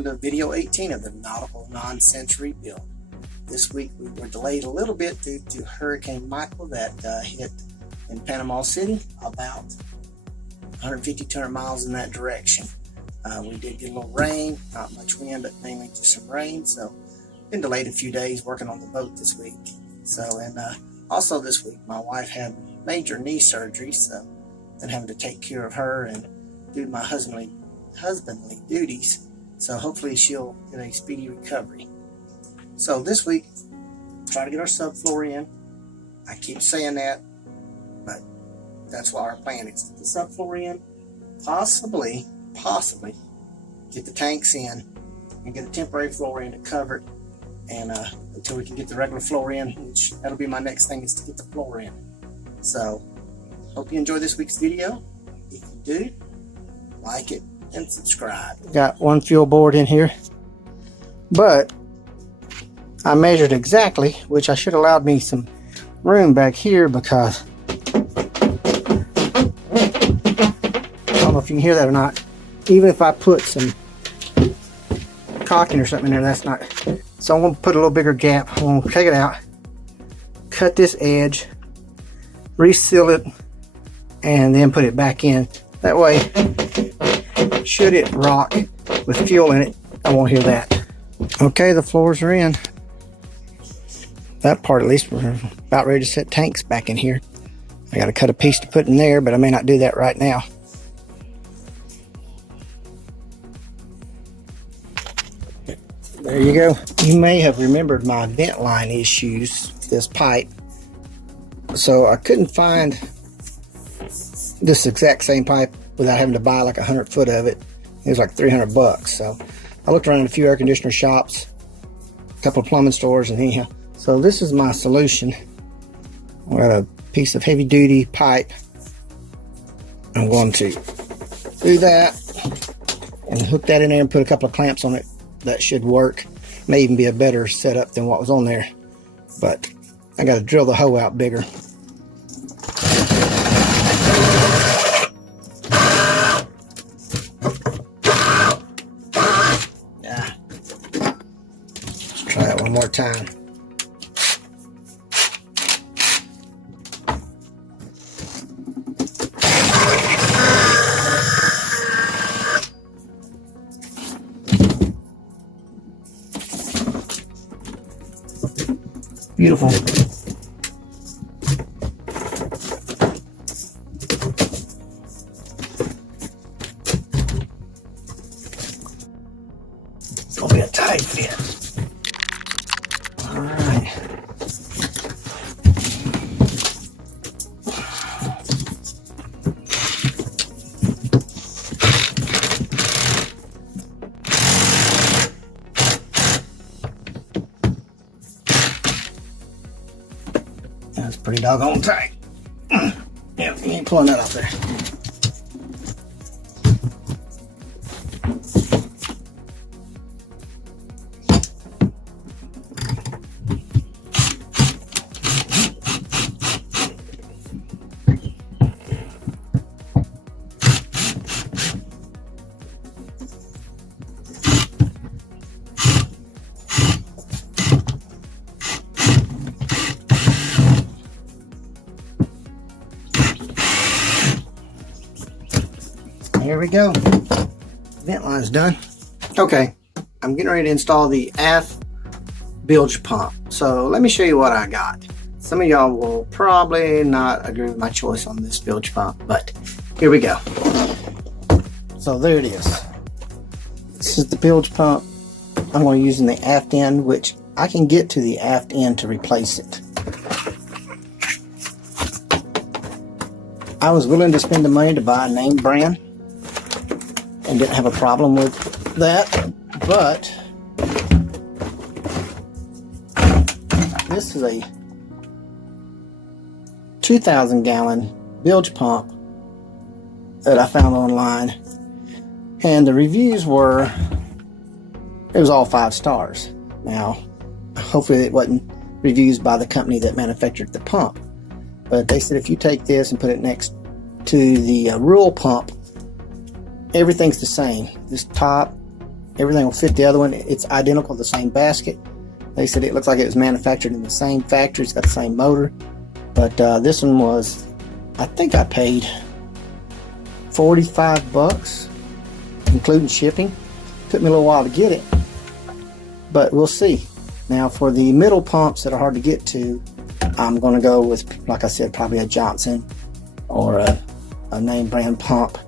welcome to video 18 of the Nautical non-sense rebuild. This week we were delayed a little bit due to Hurricane Michael that hit in Panama City, about 150-200 miles in that direction. We did get a little rain, not much wind, but mainly just some rain, so been delayed a few days working on the boat this week. So, and also this week my wife had major knee surgery, so been having to take care of her and do my husbandly duties, so hopefully she'll get a speedy recovery. So this week, try to get our subfloor in. I keep saying that, but that's what our plan is. Get the subfloor in, possibly get the tanks in and get a temporary floor in to cover it, and until we can get the regular floor in, which that'll be my next thing, is to get the floor in. So hope you enjoy this week's video. If you do, like it and subscribe. Got one fuel board in here, but I measured exactly, which I should have allowed me some room back here, because I don't know if you can hear that or not. Even if I put some caulking or something in there, that's not. So I'm going to put a little bigger gap. I'm going to take it out, cut this edge, reseal it, and then put it back in. That way, should it rock with fuel in it, I won't hear that. Okay, the floors are in. That part, at least, we're about ready to set tanks back in here. I got to cut a piece to put in there, but I may not do that right now. There you go. You may have remembered my vent line issues, this pipe. So I couldn't find this exact same pipe without having to buy like 100 foot of it. It was like $300. So I looked around a few air conditioner shops, a couple of plumbing stores, and anyhow. So this is my solution. I got a piece of heavy duty pipe. I'm going to do that and hook that in there and put a couple of clamps on it. That should work. May even be a better setup than what was on there, but I got to drill the hole out bigger. Yeah. Let's try that one more time. Beautiful. It's gonna be a tight fit. All right. That's pretty doggone tight. Yeah, you ain't pulling that out there. Here we go. Vent line's done. Okay, I'm getting ready to install the aft bilge pump. So let me show you what I got. Some of y'all will probably not agree with my choice on this bilge pump, but here we go. So there it is. This is the bilge pump I'm going to use in the aft end, which I can get to the aft end to replace it. I was willing to spend the money to buy a name brand and didn't have a problem with that, but this is a 2,000 gallon bilge pump that I found online, and the reviews were, it was all 5 stars. Now hopefully it wasn't reviews by the company that manufactured the pump, but they said if you take this and put it next to the Rural pump, everything's the same. This top everything will fit the other one. It's identical, the same basket. They said it looks like it was manufactured in the same factory. It's got the same motor. But this one was, I think I paid $45, including shipping. Took me a little while to get it, but we'll see. Now for the middle pumps that are hard to get to, I'm going to go with, like I said, probably a Johnson or a name brand pump.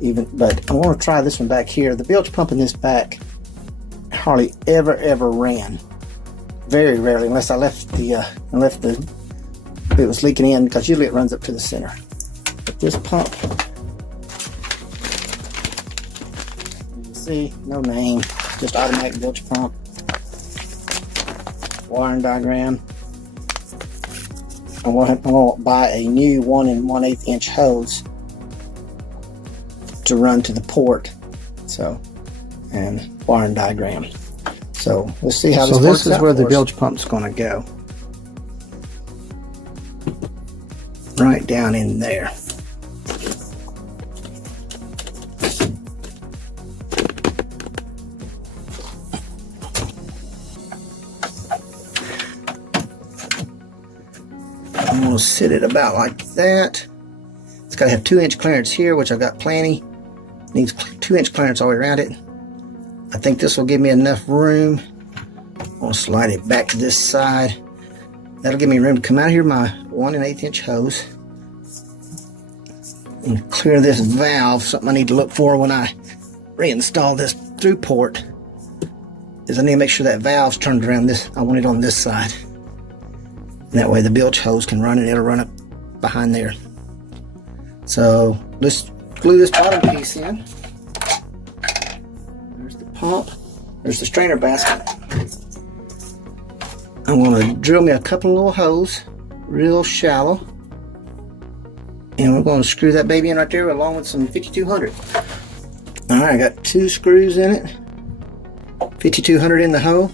But I want to try this one back here. The bilge pump in this back hardly ever ran. Very rarely, unless I left it was leaking in, because usually it runs up to the center. But this pump, you see, no name, just automatic bilge pump. Wiring diagram. I'm going to buy a new 1 1/8 inch hose to run to the port. So, and wiring diagram. So let's see how this works out. So this is where the bilge pump's going to go. Right down in there. I'm going to sit it about like that. It's got to have 2-inch clearance here, which I've got plenty. Needs 2-inch clearance all the way around it. I think this will give me enough room. I'm going to slide it back to this side. That'll give me room to come out of here with my 1 1/8 inch hose and clear this valve. Something I need to look for when I reinstall this through port is I need to make sure that valve's turned around this. I want it on this side. And that way the bilge hose can run and it'll run up behind there. So let's glue this bottom piece in. There's the pump. There's the strainer basket. I'm going to drill me a couple of little holes, real shallow, and we're going to screw that baby in right there along with some 5200. All right, I got 2 screws in it, 5200 in the hole,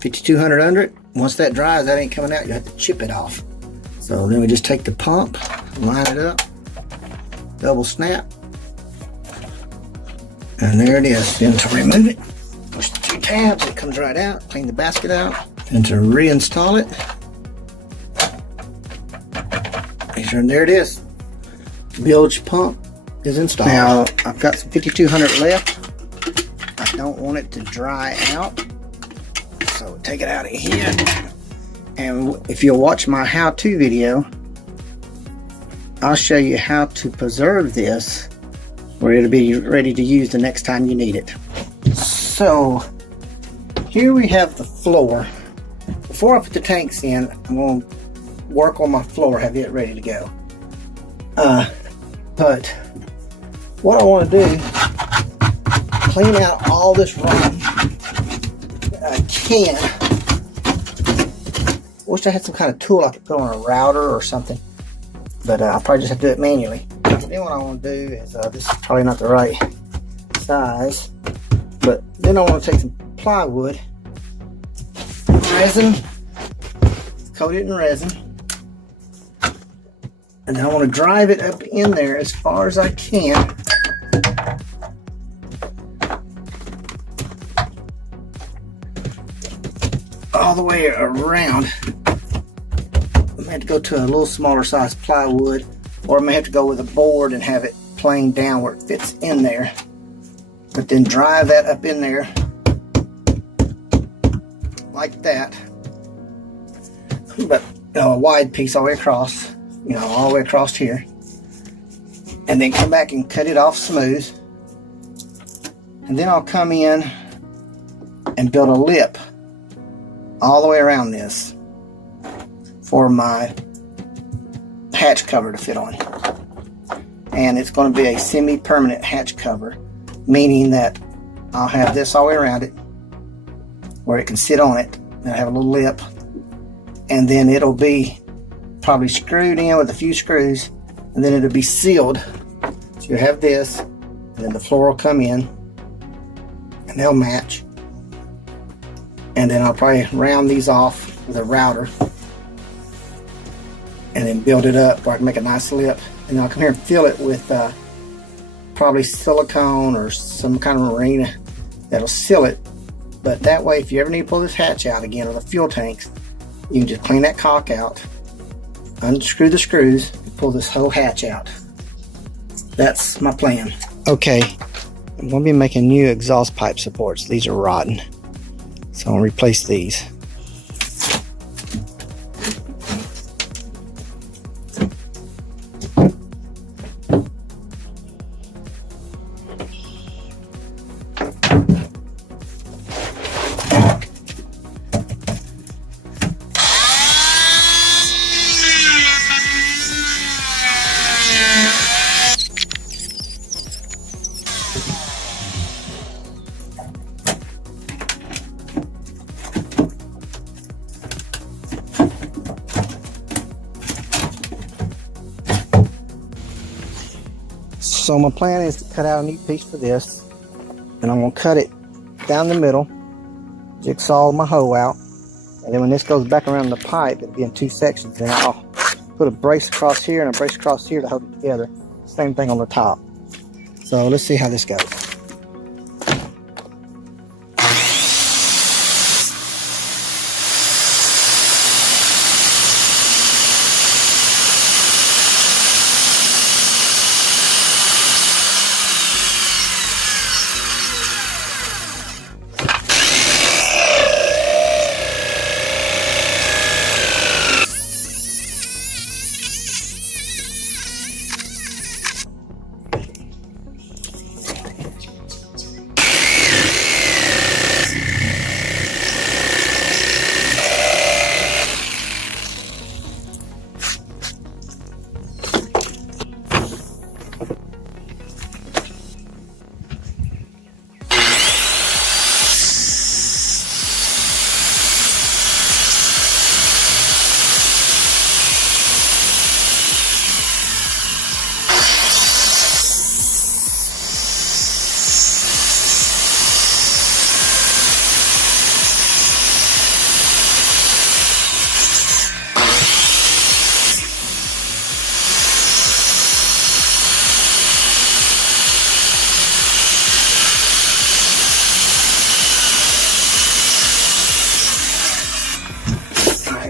5200 under it. Once that dries, that ain't coming out. You have to chip it off. So then we just take the pump, line it up, double snap, and there it is. Then to remove it, push the 2 tabs, it comes right out. Clean the basket out. And to reinstall it, make sure, there it is. Bilge pump is installed. Now I've got some 5200 left. I don't want it to dry out, so take it out of here. And if you'll watch my how-to video, I'll show you how to preserve this where it'll be ready to use the next time you need it. So here we have the floor. Before I put the tanks in, I'm going to work on my floor, have it ready to go. But what I want to do, clean out all this run that I can. Wish I had some kind of tool I could put on a router or something, but I'll probably just have to do it manually. Then what I want to do is, this is probably not the right size, but then I want to take some plywood, resin, coat it in resin, and then I want to drive it up in there as far as I can. All the way around. I may have to go to a little smaller size plywood, or I may have to go with a board and have it planed down where it fits in there, but then drive that up in there like that. But a wide piece all the way across, all the way across here, and then come back and cut it off smooth. And then I'll come in and build a lip all the way around this for my hatch cover to fit on. And it's going to be a semi-permanent hatch cover, meaning that I'll have this all the way around it where it can sit on it, and I have a little lip, and then it'll be probably screwed in with a few screws, and then it'll be sealed. So you have this, and then the floor will come in and they'll match, and then I'll probably round these off with a router and then build it up where I can make a nice lip, and then I'll come here and fill it with probably silicone or some kind of marine that'll seal it. But that way, if you ever need to pull this hatch out again, or the fuel tanks, you can just clean that caulk out, unscrew the screws, and pull this whole hatch out. That's my plan. Okay, I'm going to be making new exhaust pipe supports. These are rotten, so I'm going to replace these. So my plan is to cut out a neat piece for this, and I'm going to cut it down the middle, jigsaw my hoe out, and then when this goes back around the pipe, it'll be in two sections, and I'll put a brace across here and a brace across here to hold it together. Same thing on the top. So let's see how this goes.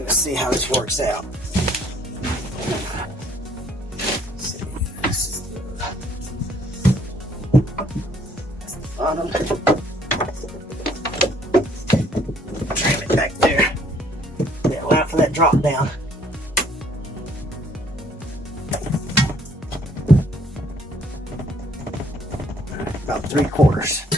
See how this works out. Let's see, this is that's the bottom. Trim it back there. Yeah, allow for that drop down. About 3/4.